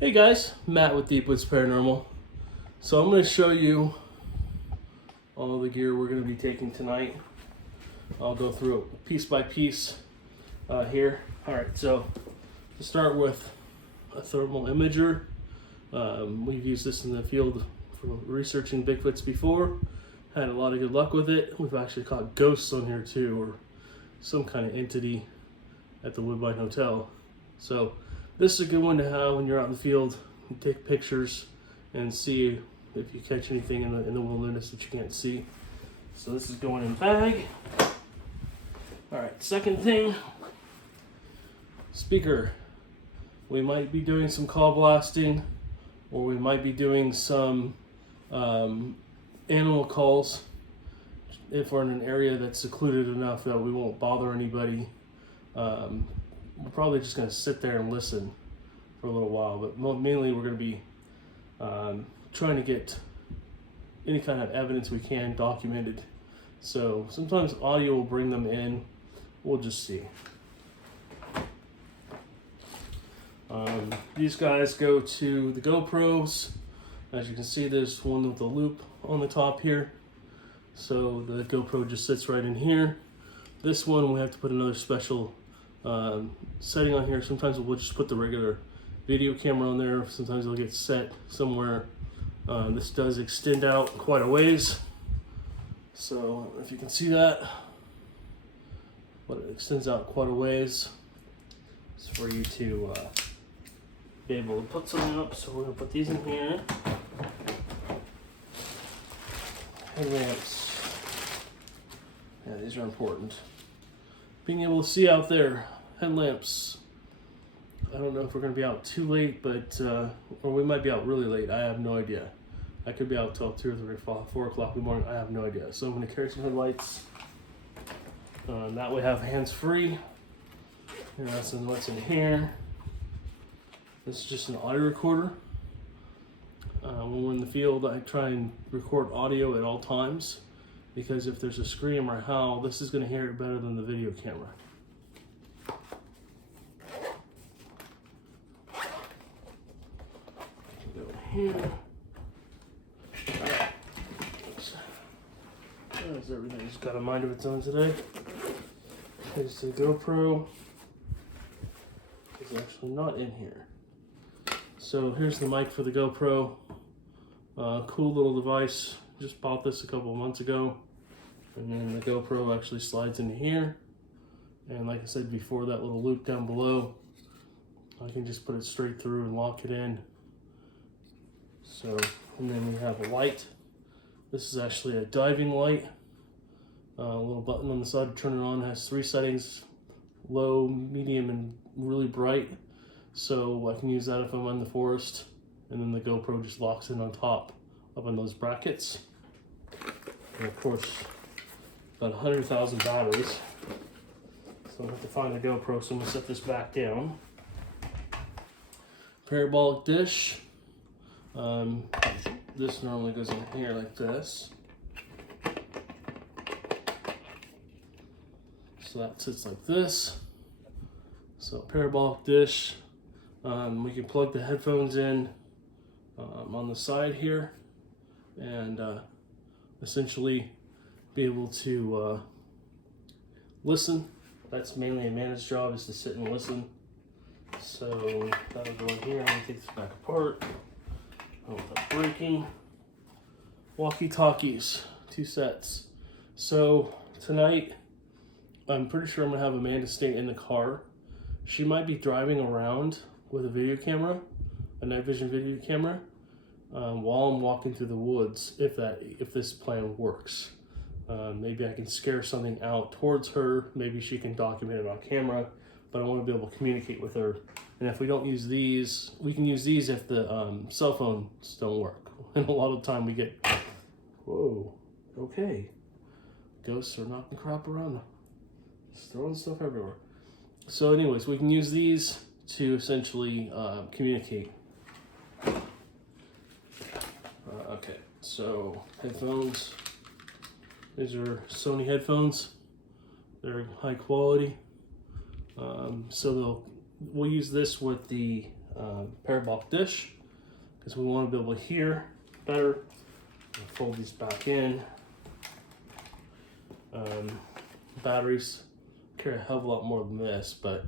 Hey guys, Matt with Bigfoots Paranormal. So I'm going to show you all the gear we're going to be taking tonight. I'll go through it piece by piece here. Alright, so to start with a thermal imager. We've used this in the field for researching Bigfoots before. Had a lot of good luck with it. We've actually caught ghosts on here too, or some kind of entity at the Woodbine Hotel. So this is a good one to have when you're out in the field. You take pictures and see if you catch anything in the wilderness that you can't see. So this is going in the bag. Alright, second thing, speaker. We might be doing some call blasting, or we might be doing some animal calls if we're in an area that's secluded enough that we won't bother anybody. We're probably just going to sit there and listen for a little while, but mainly we're going to be trying to get any kind of evidence we can documented. So sometimes audio will bring them in. We'll just see. These guys go to the GoPros. As you can see, there's one with a loop on the top here. So the GoPro just sits right in here. This one we have to put another special setting on here. Sometimes we'll just put the regular video camera on there. Sometimes it'll get set somewhere. This does extend out quite a ways. So if you can see that, but it extends out quite a ways. It's for you to be able to put something up. So we're gonna put these in here. Headlamps. Yeah, these are important. Being able to see out there. Headlamps. I don't know if we're going to be out too late, but or we might be out really late. I have no idea. I could be out till 2 or 3 or 4 o'clock in the morning. I have no idea. So I'm going to carry some headlights. That way I have hands free. And that's what's in here. This is just an audio recorder. When we're in the field, I try and record audio at all times, because if there's a scream or howl, this is going to hear it better than the video camera. Go here. Alright. There's everything. Just got a mind of its own today. Here's the GoPro. It's actually not in here. So here's the mic for the GoPro. Cool little device. Just bought this a couple of months ago. And then the GoPro actually slides into here. And like I said before, that little loop down below, I can just put it straight through and lock it in. So, and then we have a light. This is actually a diving light. A little button on the side to turn it on. It has 3 settings: low, medium, and really bright. So I can use that if I'm in the forest. And then the GoPro just locks in on top up on those brackets. And of course, about 100,000 batteries. So I have to find the GoPro, so I'm gonna set this back down. Parabolic dish. This normally goes in here like this. So that sits like this. So parabolic dish. We can plug the headphones in on the side here, and essentially be able to listen. That's mainly Amanda's job, is to sit and listen. So that'll go in here. I'm gonna take this back apart. Without breaking. Walkie-talkies, 2 sets. So tonight, I'm pretty sure I'm gonna have Amanda stay in the car. She might be driving around with a video camera, a night vision video camera, while I'm walking through the woods, if this plan works. Maybe I can scare something out towards her. Maybe she can document it on camera, but I want to be able to communicate with her. And if we don't use these, we can use these if the cell phones don't work. And a lot of the time we get, whoa, okay. Ghosts are knocking crap around, just throwing stuff everywhere. So anyways, we can use these to essentially communicate. Okay, so headphones. These are Sony headphones. They're high quality. So we'll use this with the parabolic dish because we want to be able to hear better. I'll fold these back in. Batteries carry a hell of a lot more than this, but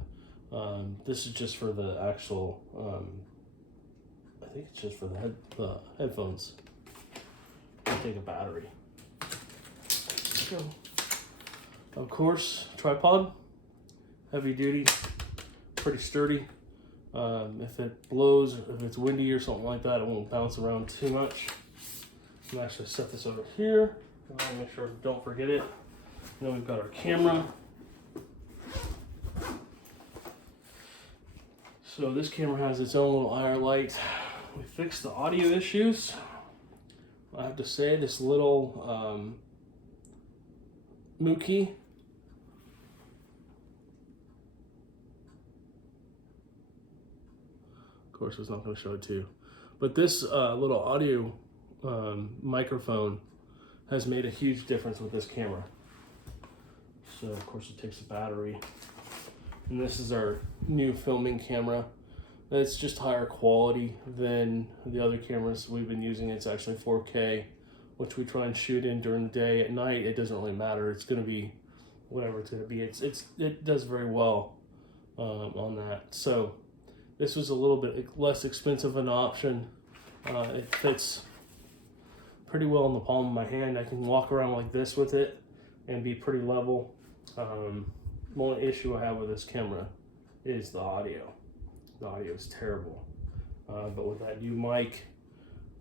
this is just for the actual, I think it's just for the headphones. I'll take a battery. Go. Of course, tripod, heavy duty, pretty sturdy. If it blows, if it's windy or something like that, it won't bounce around too much. I'm actually set this over here. I'll make sure I don't forget it. Then we've got our camera. So this camera has its own little IR light. We fixed the audio issues. I have to say, this little Mookie. Of course, it's not going to show it to you. But this little audio microphone has made a huge difference with this camera. So, of course, it takes a battery. And this is our new filming camera. It's just higher quality than the other cameras we've been using. It's actually 4K, which we try and shoot in during the day. At night, it doesn't really matter. It's going to be whatever it's going to be. It does very well on that. So this was a little bit less expensive an option. It fits pretty well in the palm of my hand. I can walk around like this with it and be pretty level. The only issue I have with this camera is the audio. The audio is terrible, but with that new mic,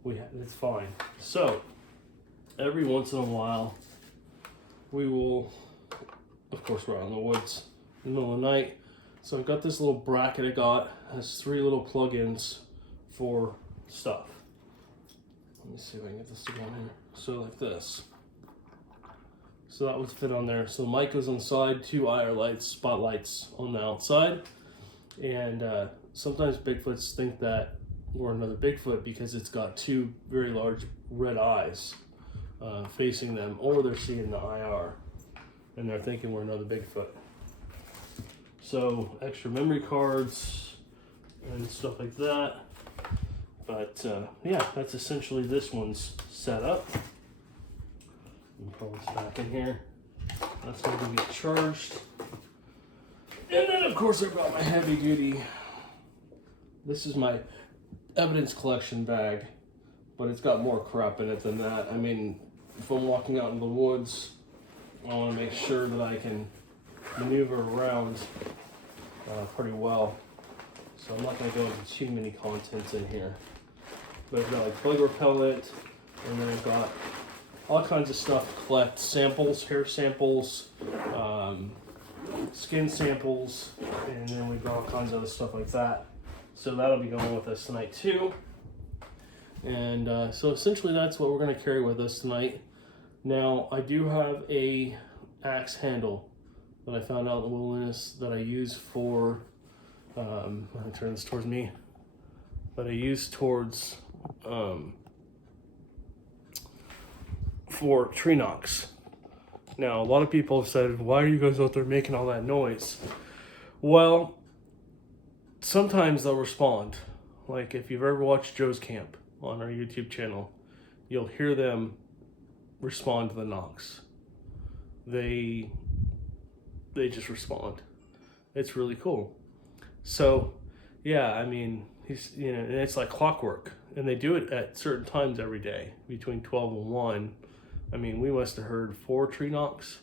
it's fine. So every once in a while, we will, of course, we're out in the woods in the middle of the night. So I've got this little bracket I got, has 3 little plugins for stuff. Let me see if I can get this to go in here. So like this. So that would fit on there. So the mic goes on the side, 2 IR lights, spotlights on the outside. And sometimes Bigfoots think that we're another Bigfoot because it's got 2 very large red eyes facing them, or they're seeing the IR and they're thinking we're another Bigfoot. So extra memory cards and stuff like that. But yeah, that's essentially this one's setup. Pull this back in here. That's going to get charged. And then, of course, I've got my heavy duty. This is my evidence collection bag, but it's got more crap in it than that. I mean, if I'm walking out in the woods, I want to make sure that I can maneuver around pretty well. So I'm not going to go into too many contents in here. But I've got like bug repellent, and then I've got all kinds of stuff to collect samples, hair samples, skin samples, and then we've got all kinds of other stuff like that. So that'll be going with us tonight too. And so essentially that's what we're going to carry with us tonight. Now I do have a axe handle that I found out in the wilderness that I use for, I'm going to turn this towards me, that I use towards for tree knocks. Now, a lot of people have said, why are you guys out there making all that noise? Well, sometimes they'll respond. Like if you've ever watched Joe's Camp on our YouTube channel, you'll hear them respond to the knocks. They just respond. It's really cool. So, yeah, I mean, and it's like clockwork. And they do it at certain times every day, between 12 and 1. I mean, we must have heard 4 tree knocks.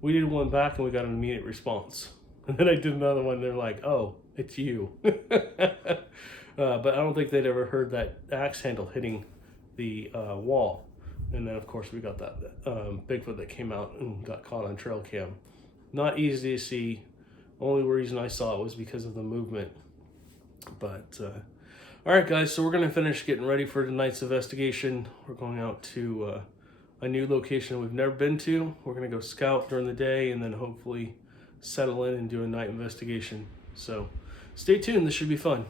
We did one back and we got an immediate response. And then I did another one, they're like, oh, it's you. But I don't think they'd ever heard that axe handle hitting the wall. And then, of course, we got that Bigfoot that came out and got caught on trail cam. Not easy to see. Only reason I saw it was because of the movement. But, all right, guys, so we're going to finish getting ready for tonight's investigation. We're going out to a new location we've never been to. We're going to go scout during the day and then hopefully settle in and do a night investigation. So stay tuned. This should be fun.